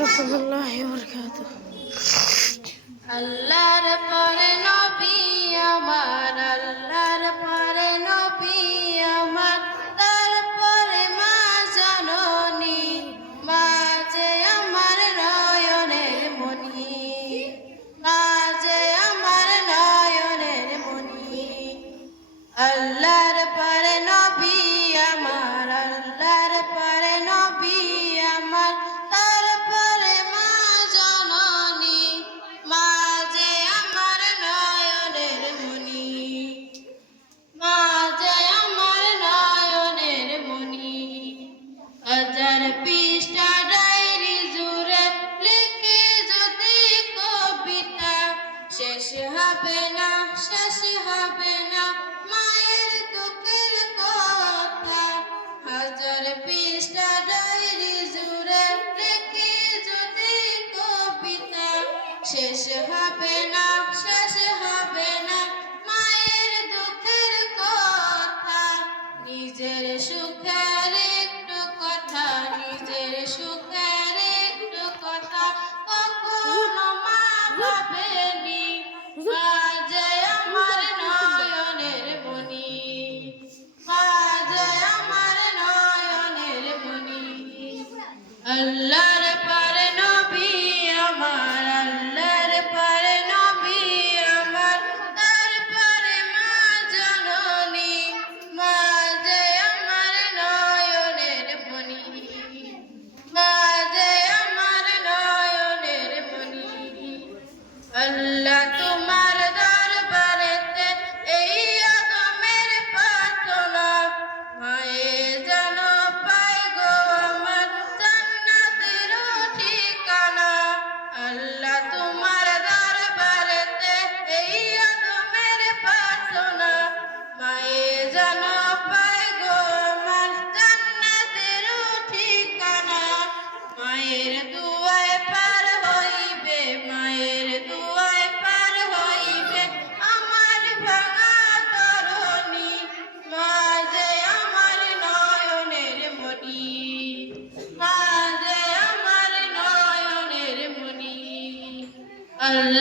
ওরহমাতুল্লাহি ওয়া বারাকাতুহু। আল্লাহর পরে নবী আমার, আল্লাহর পরে নবী আমার, তারপরে মা জননী, মা যে আমার নয়নের মণি, মা যে আমার নয়নের মণি। আল্লাহর পরে নবী আমার, আল্লাহর পরে নবী আমার, তারপরে মা জননী, মা যে আমার নয়নের মণি, মা যে আমার নয়নের মণি। হাজার পৃষ্ঠা ডায়েরি জুড়ে লিখে যদি কবিতা, শেষ হবে না, শেষ হবে না মায়ের দুঃখের কথা। হাজার পৃষ্ঠা ডায়েরি জুড়ে লিখে যদি কবিতা, শেষ হবে না, শেষ হবে না মায়ের দুঃখের কথা। নিজের সুখের একটু কথা, নিজের সুখের একটু কথা কখনো মা ভাবেনি, মা যে আমার নয়নের মণি, মা যে আমার নয়নের মণি। আল্লাহর পরে নবী আমার, আল্লাহর পরে নবী আমার, তারপরে মা জননী, মা যে আমার নয়নের মণি, মা যে আমার নয়নের মণি। আল্লাহ তোমার দরবারেতে এই আদমের প্রার্থনা, মায়ে যেন পায় গো আমার জান্নাতের ঠিকানা। আল্লাহ তোমার দরবারেতে এই আদমের প্রার্থনা, মায়ে যেন পায় গো আমার জান্নাতের ঠিকানা। মায়ের দুয়ায় পার হইবে, মায়ের দুয়ায় পার হইবে আমার ভাঙা তরণী, মা যে আমার নয়নের মণি, মা যে আমার নয়নের মণি। আল্লাহ